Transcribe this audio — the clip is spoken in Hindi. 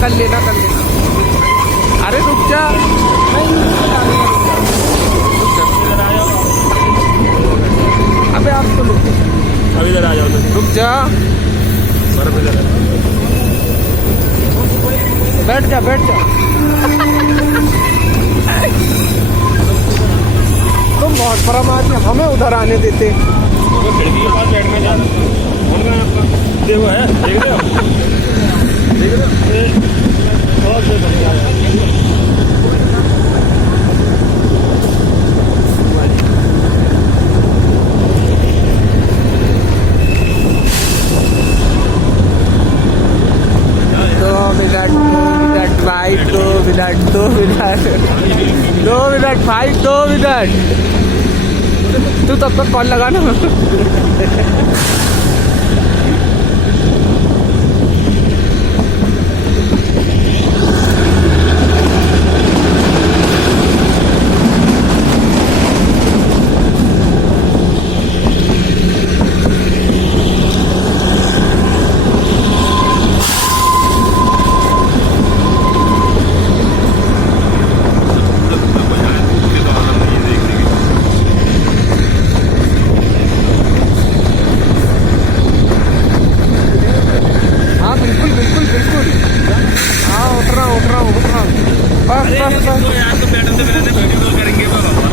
कर लेना कर लेना। अरे रुक जा, अबे आप तो रुक, अभी इधर आ जाओ, रुक जा, बर्फ इधर है। बैठ जा बैठ जा। तुम बहुत बड़ा आदमी, हमें उधर आने देते। तो खिड़की के पास बैठना चाह रहा कौन का है आपका? देखो है, देख रहे हो, देख रहे हो, बहुत से बढ़िया है। भाई 2 मिनट 2 मिनट 2 मिनट भाई 2 मिनट। तू तब तक कॉल लगा ना। उठ रहा हूँ बस बस बस। यार तो मैडम से मैंने वीडियो कॉल करेंगे बाबा।